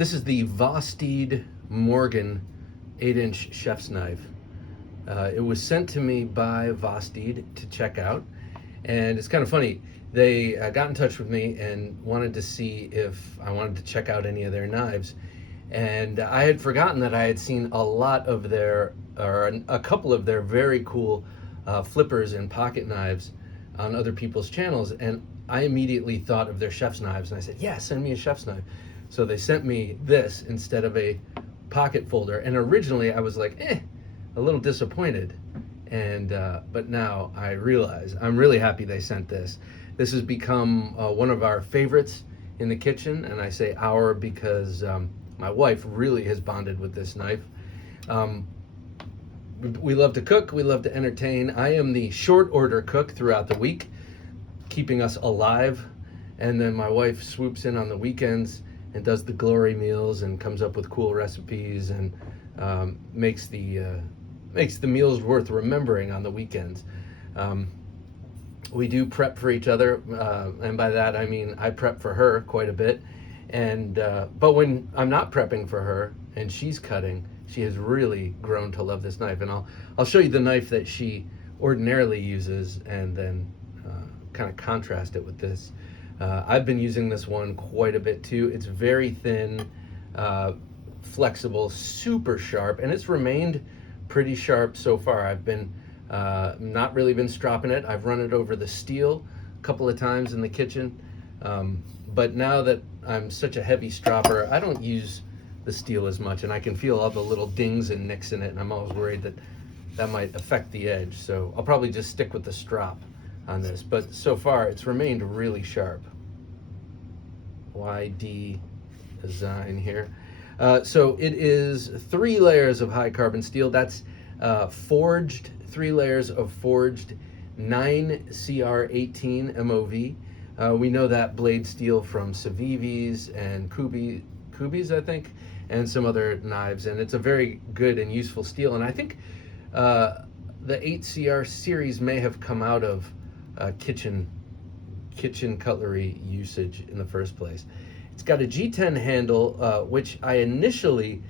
This is the Vosteed Morgan 8-inch chef's knife. It was sent to me by Vosteed to check out, and it's kind of funny. They got in touch with me and wanted to see if I wanted to check out any of their knives, and I had forgotten that I had seen a lot of their, or a couple of their very cool flippers and pocket knives on other people's channels, and I immediately thought of their chef's knives, and I said, yeah, send me a chef's knife. So they sent me this instead of a pocket folder, and originally I was like, a little disappointed, and but now I realize I'm really happy they sent this. This has become one of our favorites in the kitchen, and I say our because my wife really has bonded with this knife. We love to cook, we love to entertain. I am the short order cook throughout the week, keeping us alive, and then my wife swoops in on the weekends and does the glory meals and comes up with cool recipes and makes the meals worth remembering on the weekends. We do prep for each other, and by that I mean I prep for her quite a bit. And but when I'm not prepping for her and she's cutting, she has really grown to love this knife. And I'll show you the knife that she ordinarily uses, and then kind of contrast it with this. I've been using this one quite a bit too. It's very thin, flexible, super sharp, and it's remained pretty sharp so far. I've been not really been stropping it. I've run it over the steel a couple of times in the kitchen, but now that I'm such a heavy stropper, I don't use the steel as much, and I can feel all the little dings and nicks in it, and I'm always worried that that might affect the edge. So I'll probably just stick with the strop on this, but so far it's remained really sharp. YD design here. So it is 3 layers of high carbon steel. That's forged, 3 layers of forged 9CR18 MOV. We know that blade steel from Civivi's and Kubi's, I think, and some other knives, and it's a very good and useful steel. And I think the 8CR series may have come out of kitchen cutlery usage in the first place. It's got a G10 handle, which I initially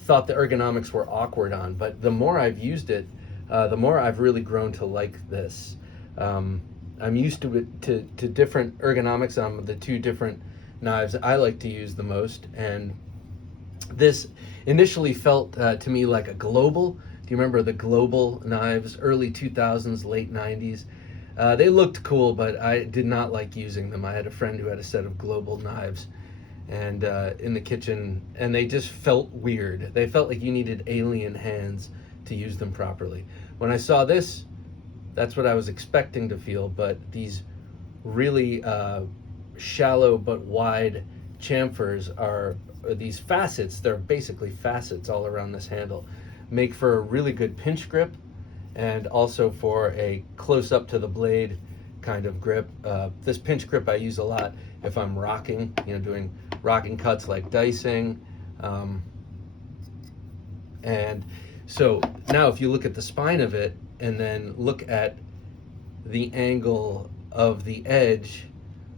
thought the ergonomics were awkward on, but the more I've used it, the more I've really grown to like this. I'm used to it, to different ergonomics on the 2 different knives I like to use the most, and this initially felt to me like a Global. Do you remember the Global knives, early 2000s, late 90s? They looked cool, but I did not like using them. I had a friend who had a set of Global knives, and in the kitchen, and they just felt weird. They felt like you needed alien hands to use them properly. When I saw this, that's what I was expecting to feel, but these really shallow but wide chamfers are these facets. They're basically facets all around this handle, make for a really good pinch grip, and also for a close up to the blade kind of grip. This pinch grip I use a lot if I'm rocking, doing rocking cuts like dicing. And so now if you look at the spine of it and then look at the angle of the edge,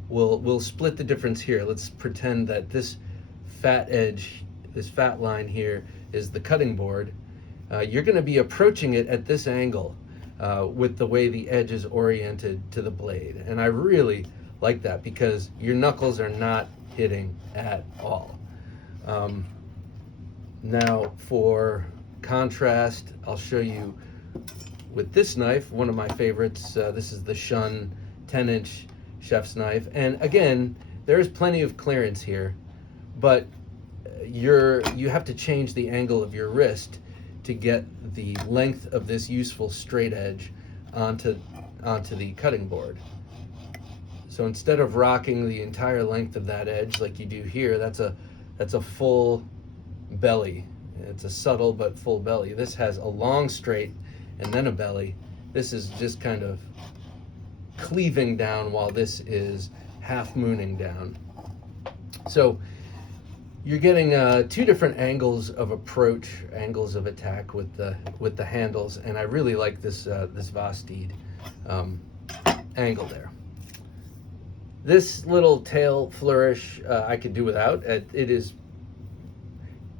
we'll split the difference here. Let's pretend that this fat edge, this fat line here, is the cutting board. You're going to be approaching it at this angle with the way the edge is oriented to the blade. And I really like that because your knuckles are not hitting at all. Now for contrast, I'll show you with this knife, one of my favorites. This is the Shun 10-inch chef's knife. And again, there's plenty of clearance here, but you have to change the angle of your wrist to get the length of this useful straight edge onto the cutting board. So instead of rocking the entire length of that edge like you do here, that's a full belly. It's a subtle but full belly. This has a long straight and then a belly. This is just kind of cleaving down while this is half mooning down. So you're getting 2 different angles of approach, angles of attack with the handles, and I really like this this Vosteed angle there. This little tail flourish I could do without. It is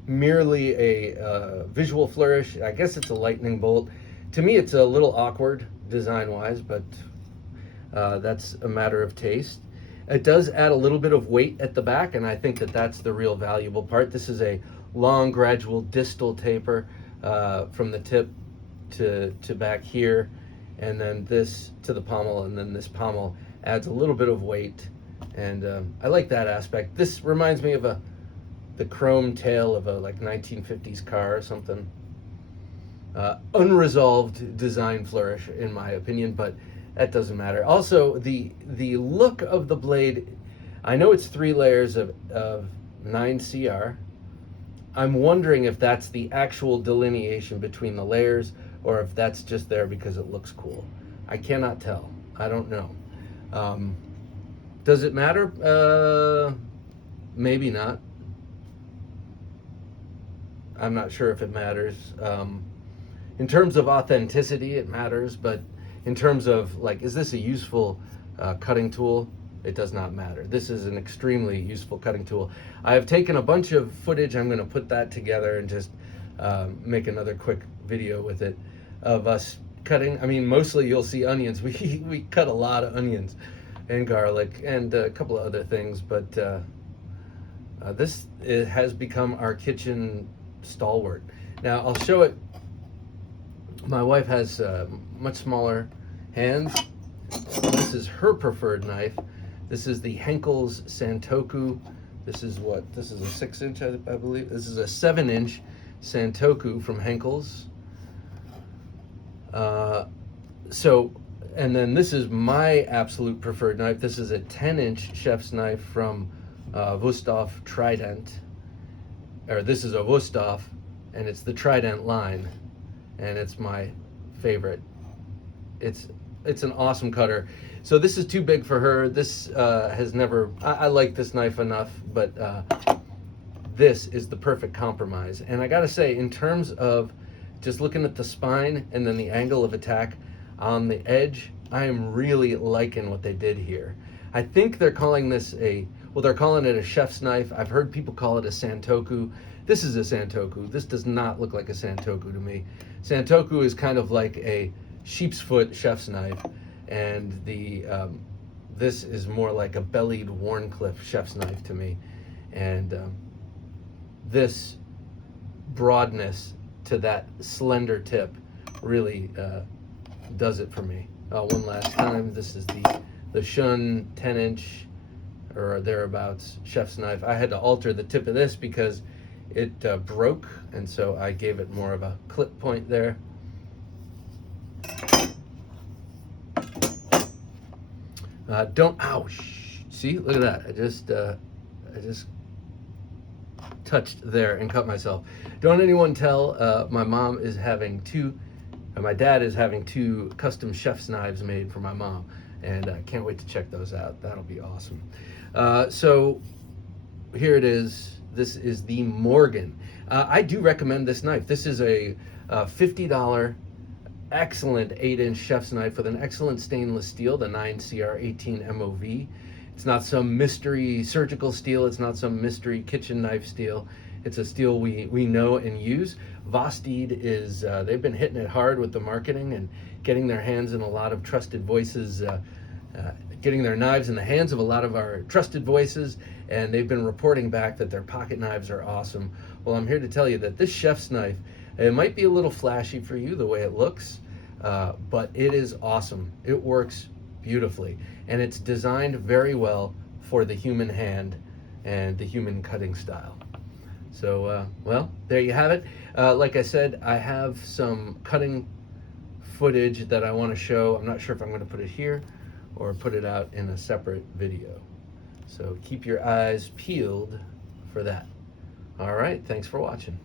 merely a visual flourish. I guess it's a lightning bolt. To me, it's a little awkward design-wise, but that's a matter of taste. It does add a little bit of weight at the back, and I think that that's the real valuable part. This is a long, gradual distal taper from the tip to back here, and then this to the pommel, and then this pommel adds a little bit of weight, and I like that aspect. This reminds me of the chrome tail of a like 1950s car or something. Unresolved design flourish in my opinion, but that doesn't matter. Also, the look of the blade, I know it's 3 layers of 9CR. I'm wondering if that's the actual delineation between the layers or if that's just there because it looks cool. I cannot tell. I don't know. Does it matter? Maybe not. I'm not sure if it matters. In terms of authenticity, it matters, but in terms of like, is this a useful cutting tool? It does not matter. This is an extremely useful cutting tool. I have taken a bunch of footage. I'm going to put that together and just make another quick video with it of us cutting. I mean, mostly you'll see onions. We cut a lot of onions and garlic and a couple of other things, but it has become our kitchen stalwart. Now I'll show it. My wife has much smaller hands. This is her preferred knife. This is the Henkel's Santoku. This is what? This is a 6-inch, I believe. This is a 7-inch Santoku from Henkel's. And then this is my absolute preferred knife. This is a 10-inch chef's knife from Wustof Trident. Or this is a Wustof, and it's the Trident line, and it's my favorite. It's an awesome cutter. So this is too big for her. This has never, I like this knife enough, but this is the perfect compromise. And I gotta say, in terms of just looking at the spine and then the angle of attack on the edge, I am really liking what they did here. I think they're calling this they're calling it a chef's knife. I've heard people call it a Santoku. This is a Santoku. This does not look like a Santoku to me. Santoku is kind of like a sheep's foot chef's knife, and this is more like a bellied Warncliffe chef's knife to me. And this broadness to that slender tip really does it for me. One last time, this is the Shun 10-inch or thereabouts chef's knife. I had to alter the tip of this because it broke, and so I gave it more of a clip point there. See, look at that. I just touched there and cut myself. Don't anyone tell. My dad is having 2 custom chef's knives made for my mom, and I can't wait to check those out. That'll be awesome. So here it is. This is the Morgan. I do recommend this knife. This is a $50 excellent 8-inch chef's knife with an excellent stainless steel, the 9CR 18 MOV. It's not some mystery surgical steel. It's not some mystery kitchen knife steel. It's a steel we know and use. Vosteed is, they've been hitting it hard with the marketing and getting their hands in a lot of trusted voices, getting their knives in the hands of a lot of our trusted voices, and they've been reporting back that their pocket knives are awesome. Well, I'm here to tell you that this chef's knife, it might be a little flashy for you the way it looks, but it is awesome. It works beautifully, and it's designed very well for the human hand and the human cutting style. So, well, there you have it. Like I said, I have some cutting footage that I want to show. I'm not sure if I'm going to put it here or put it out in a separate video. So keep your eyes peeled for that. All right, thanks for watching.